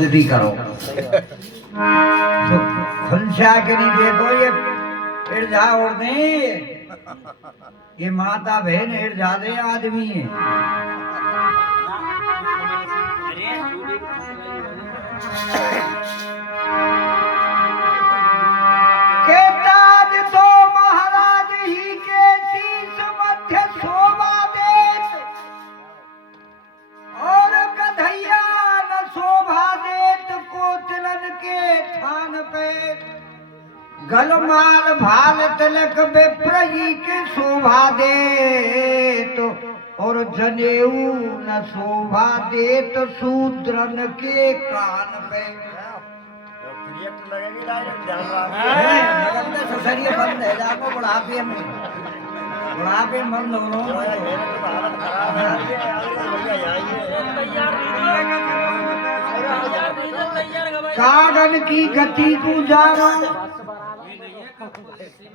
शुद्धि करो। तो खुलशा के नहीं देखो ये इर्जा और नहीं, ये माता बहन इर्जा दे आदमी है। के ताज तो महाराज ही के शीश मध्य शोभा देत, और कन्हैया न शोभा देत कोतलन के थान पे। गलमाल भाल तिलक विप्रही के शोभा देत, और जनेऊ न शोभा देत शूद्रन के कान पे। शरीर बंद है जाको बुढ़ापे में, बुढ़ापे में बंद हो। कागन की गति को जानो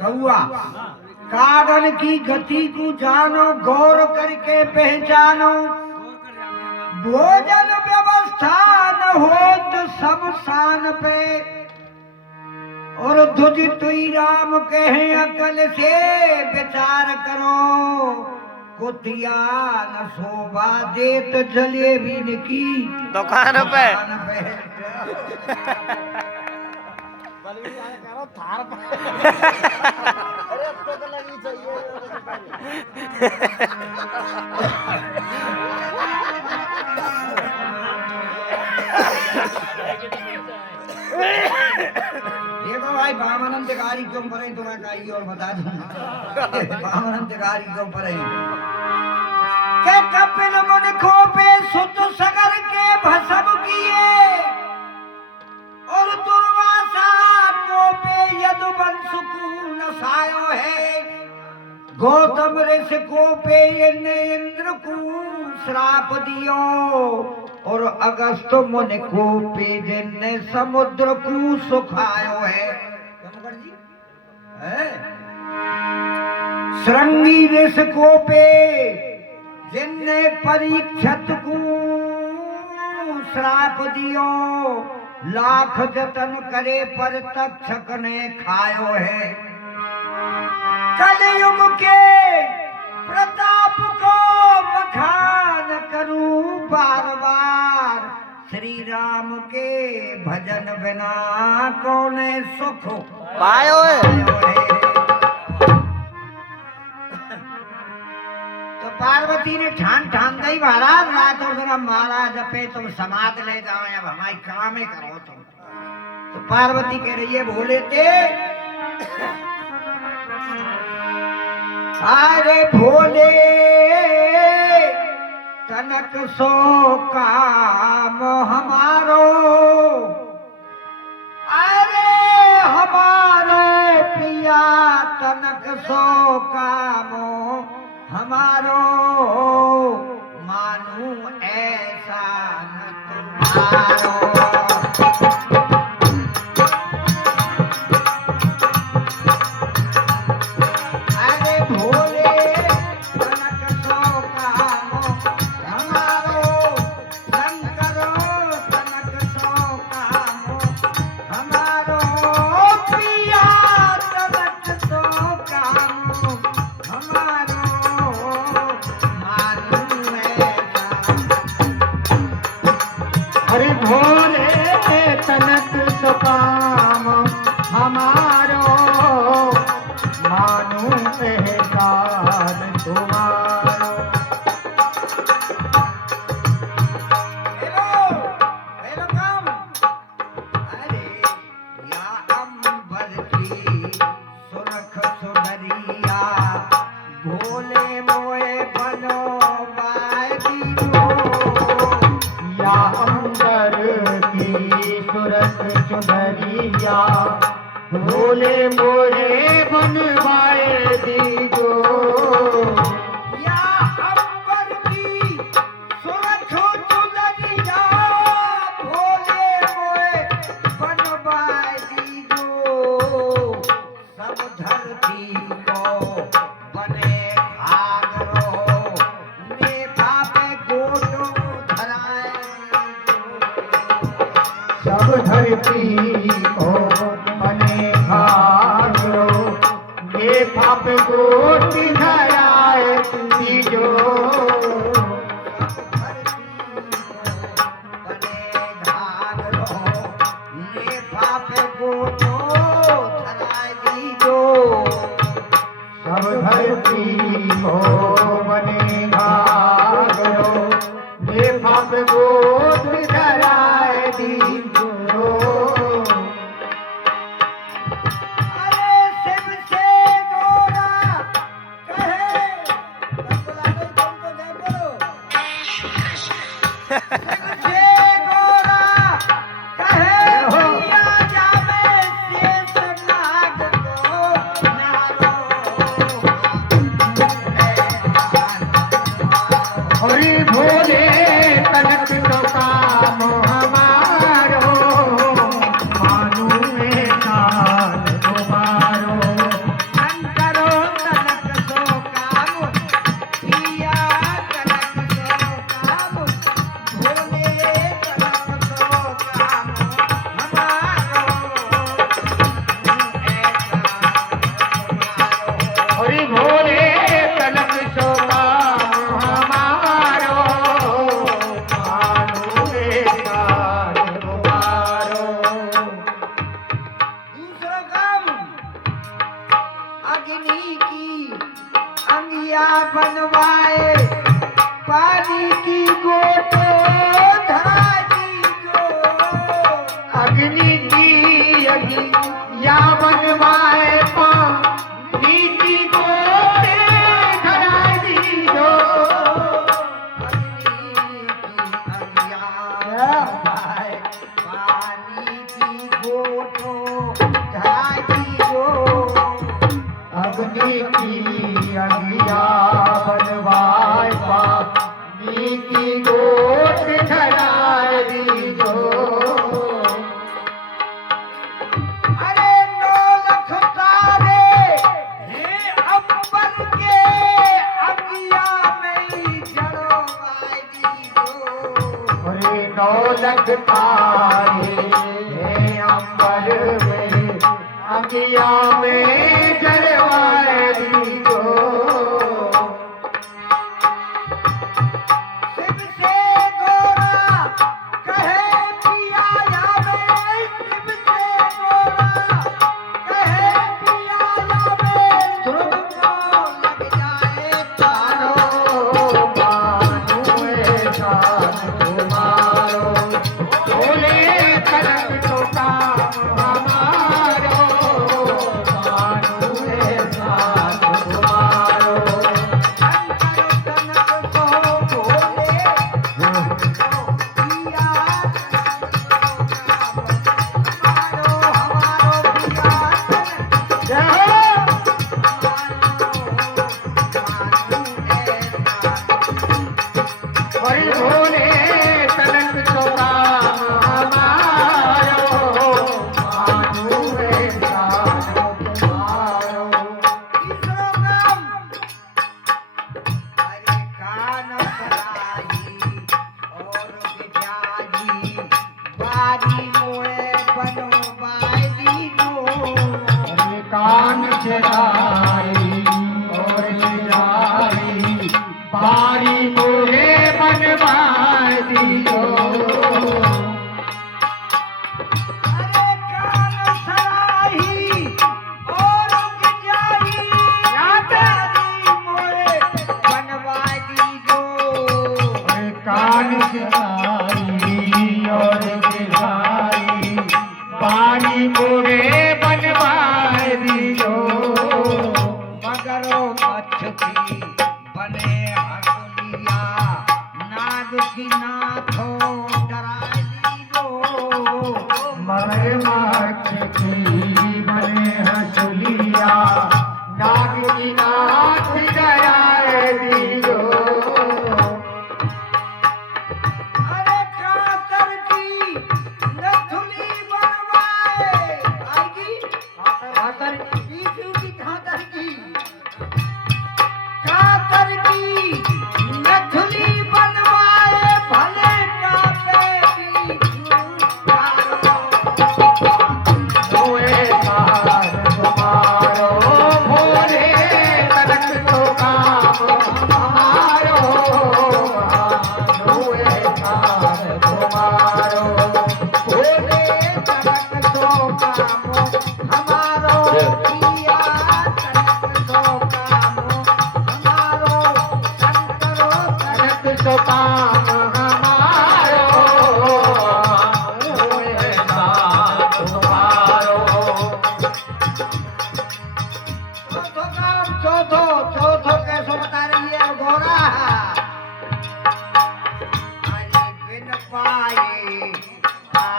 कौआ, कागन की गति को जानो, गौर करके पहचानो। भोजन व्यवस्था न हो तो शमशान पे, और तुझ तुई राम कहे अकल से विचार करो। कुतिया न शोभा देत जलेबी की दुकान पे। देखो भाई बामनंतकारी क्यों पढ़े, तुम्हें कही और बता दूं। बामनंतकारी क्यों पढ़े के कपिल मुनि को पे सुत सगर के भस्म किए, और दुर्वासा को पे यदुवंश को नसायो है। गौतम ऋषि को पे इंद्र को श्राप दियो, और अगस्त मुनि को पे जिनने समुद्र को सुखायो है। श्रृंगी ऋषि को पे जिनने परीक्षित को श्राप दियो, लाख जतन करे पर तक्षक ने खायो है। कलयुग के प्रताप को बखान करूं बार बार, श्री राम के भजन बिना कौन सुख पायो है। तो पार्वती ने ठान गई महाराज, रात और मेरा महाराज पे तुम समाध ले जाओ, अब हमारी काम ही करो तुम। तो पार्वती कह रही है भोले ते अरे भोले तनक सो काम हमारो, अरे हमारे पिया तनक सो काम हमारो। मानू ऐसा न तुम्हारो। भोले मोरे बनवाए दीजो, या अंबर की सुरखो चुनरिया। भोले मोरे बनवाए दीजो, सब धरती को बने भागरो, मेघा पे गोटो धराए। धरती को बने घाघरो ये पाप गोटी धराए दीजो सब धरती को बने घाघरो ये पाप गोटी धराए दीजो हरि भोले तनक तो काम हमारो मानू में कान तुम्हारो शंकरो तनक सो काम पिया तनक सो काम भोले तनक सो काम हमारो हरि भोले तनक तो काम हमारो मानू में कान तुम्हारो दूसरा काम अग्नि की अंगिया बनवाए पानी की गोटो धरा दीजो अग्नि की या बनवाए पानी की गोटे धरा दीजो अग्नि की अंगिया बनवाए पानी की गोटे धरा दीजो अरे 9 लाख तारे हे अंबर के अंगिया में ही जड़ो बाई दीजो हरे 9 लख तारे हे अंबर में अंगिया में जलवाए दीजो शिव से गोरा कहे पिया जावे शिव से गोरा कहे पिया जावे ध्रुव को लग जाए तारो मानो ऐसा तुम्हारो भोले कनक तो काम हमारो मानो ऐसा तुम्हारो शंकर तनक सो भोले पिया हमारो हमारो पिया जय हरि भोले तनक तो काम हमारो मानो ऐसा तुम्हारो कान चढ़ाई और चढ़ाई बारी मोरे बनवाए दीजो कान चढ़ाई और चढ़ाई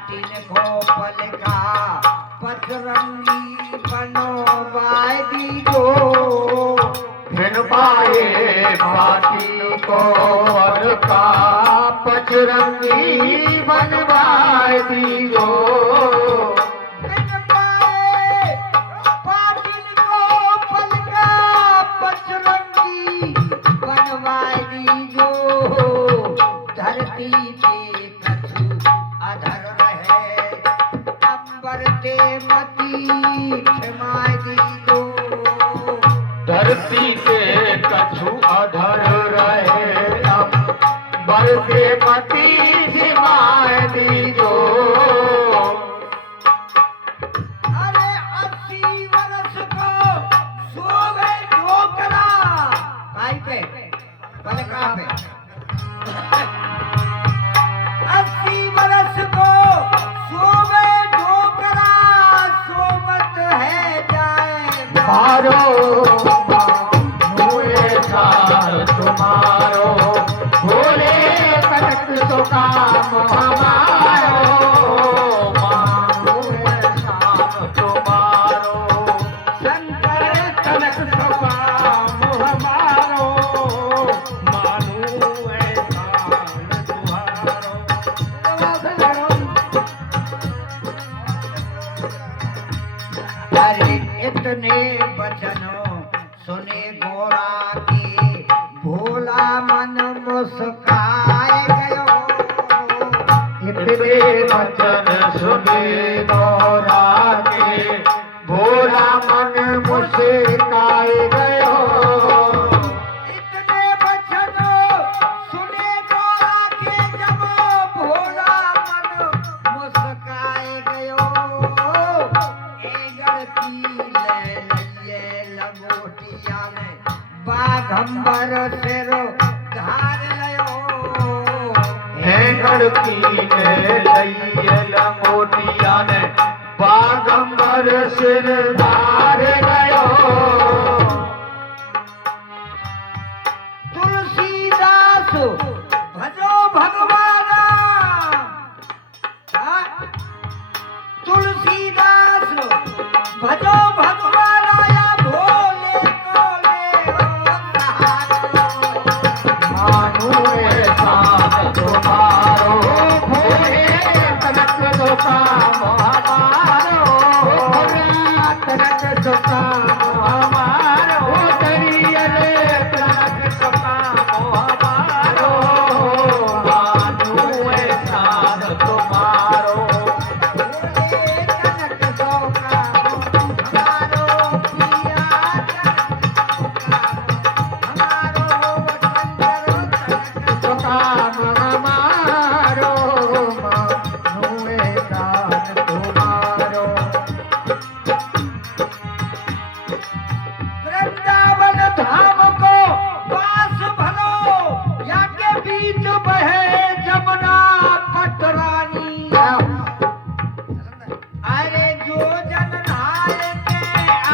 पाटिल को पलका पचरंगी बनवाए दीजो फिर पाए पाटी को का पचरंगी बनवाए दियो बिन पाए पाटिल को पलका पचरंगी बनवाए दीजो धरती पे कछु अधर रहे अंबर ते मती क्षमाए दीजो धरती से कछु अधर रहे बरसे मती सिमाए दीजो अरे 80 वर्ष को सोवे ढोकरा काई पे पलका पे 80 वर्ष को सोवे ढोकरा सोमत है जाए मारो मुए सार तुम्हारो भोले कनक सो काम हमारो मारो सार तुम्हारो शंकर कनक सो काम हमारो मानो ऐसा तुम्हारो अरे इतने बचनों सुने गोरा के भोला मन मुस्काए गयो इतने वचन सुने गौरा के भोला मन मुस्काए गयो इतने बचनों सुने गोरा के जब भोला मन मुस्काए गयो एगड़ की ले लइए लंगोटिया में बाघंबर सिरो धार लयो हेंगड़ की लइए लंगोटिया ने बागंबर सिर धार गयो तुलसीदास भजो भगवाना हाँ? तुलसीदास भजो भगवाना या भोले को ले हो सहारो मानो ऐसा तुम्हारो भोले कनक सो काम हमारो कनक सो काम हमारो दरियले कनक सो काम हमारो मानो ऐसा तुम्हारो भोले कनक सो काम हमारो पिया हमारो शंकर कनक सो काम हमारो मानो ऐसा तुम्हारो वृंदावन धाम को पास भलो या के बीच बहे जमुना पटरानी अरे जो जन नहाए के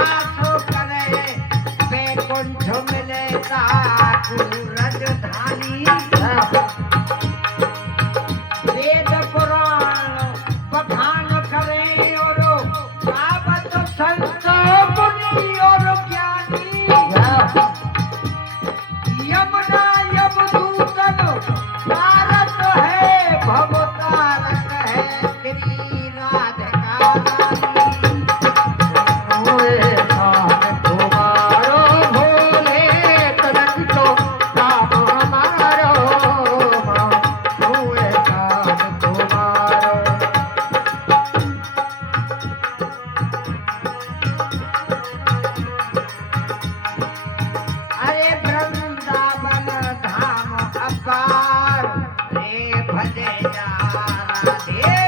आसो करे बैकुंठ मिले ताकू राजधानी वेद पुराण बखान करे और गावत संत मुनि और ज्ञानी यमुना यमदूतन तारक है भवतारक है श्री राधिका मोए साथ तुम्हारो भोले कनक सो काम हमारो मोए साथ तुम्हारो अरे वृंदावन धाम अपार रे भजे जा राधे